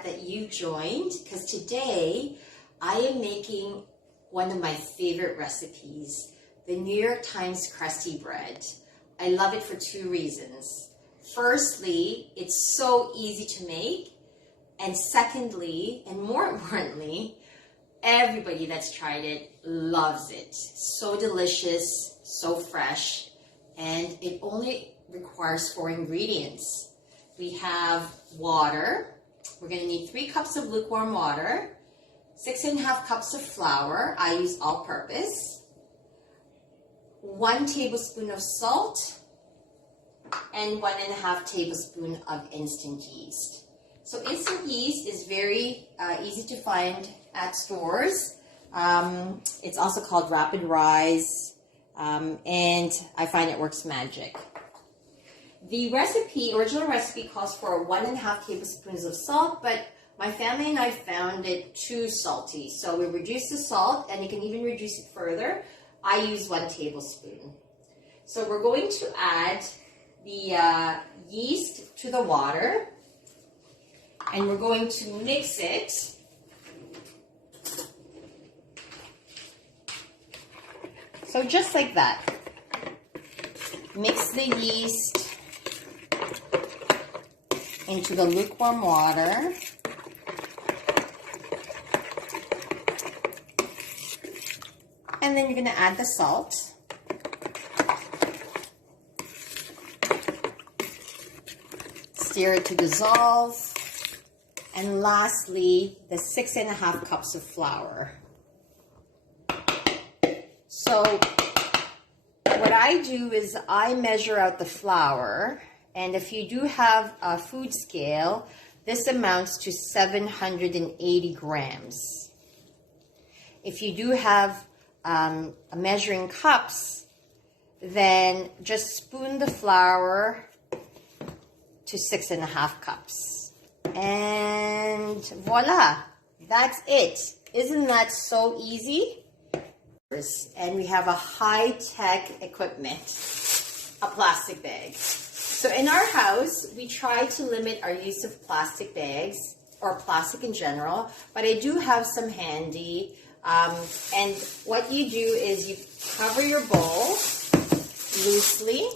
glad that you joined, because today I am making one of my favorite recipes, the New York Times Crusty bread. I love it for two reasons. Firstly, it's so easy to make, and secondly, and more importantly, everybody that's tried it loves it. So delicious, so fresh, and it only requires 4 ingredients. We have water. We're going to need 3 cups of lukewarm water, 6.5 cups of flour. I use all-purpose, 1 tablespoon of salt, and 1.5 tablespoon of instant yeast. So instant yeast is very easy to find at stores. It's also called rapid rise, and I find it works magic. The original recipe calls for 1.5 tablespoons of salt, but my family and I found it too salty. So we reduced the salt, and you can even reduce it further. I use 1 tablespoon. So we're going to add the yeast to the water, and we're going to mix it. So just like that. Mix the yeast into the lukewarm water. And then you're going to add the salt. Stir it to dissolve. And lastly, the 6.5 cups of flour. So what I do is I measure out the flour. And if you do have a food scale, this amounts to 780 grams. If you do have a measuring cups, then just spoon the flour to 6.5 cups. And voila, that's it. Isn't that so easy? And we have a high-tech equipment, a plastic bag. So in our house, we try to limit our use of plastic bags or plastic in general, but I do have some handy. And what you do is you cover your bowl loosely.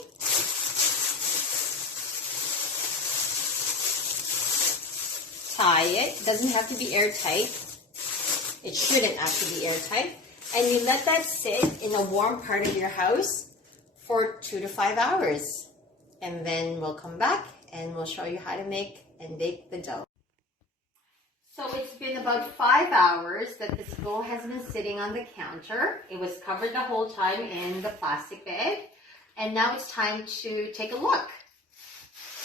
Tie it. It doesn't have to be airtight. It shouldn't have to be airtight. And you let that sit in a warm part of your house for 2 to 5 hours. And then we'll come back and we'll show you how to make and bake the dough. So it's been about 5 hours that this dough has been sitting on the counter. It was covered the whole time in the plastic bag. And now it's time to take a look.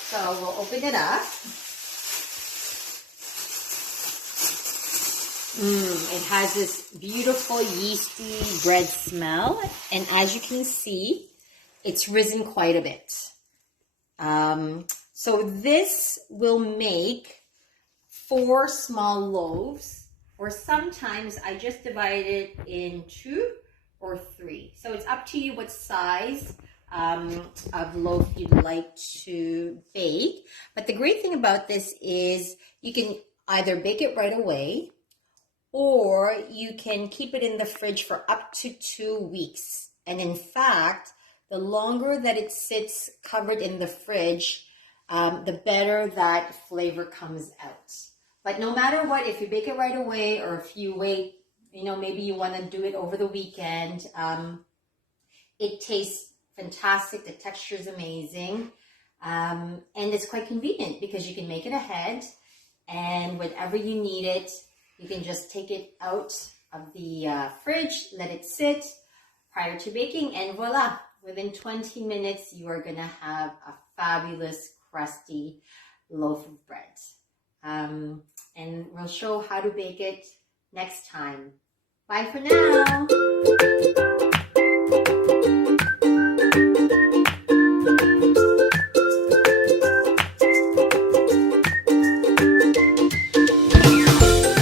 So we'll open it up. It has this beautiful yeasty bread smell. And as you can see, it's risen quite a bit. So this will make 4 small loaves, or sometimes I just divide it in 2 or 3. So it's up to you what size of loaf you'd like to bake. But the great thing about this is you can either bake it right away, or you can keep it in the fridge for up to 2 weeks. And in fact, the longer that it sits covered in the fridge, the better that flavor comes out. But no matter what, if you bake it right away, or if you wait, maybe you want to do it over the weekend, it tastes fantastic. The texture is amazing. And it's quite convenient because you can make it ahead, and whenever you need it, you can just take it out of the fridge, let it sit prior to baking, and voila. Within 20 minutes, you are going to have a fabulous, crusty loaf of bread. And we'll show how to bake it next time. Bye for now.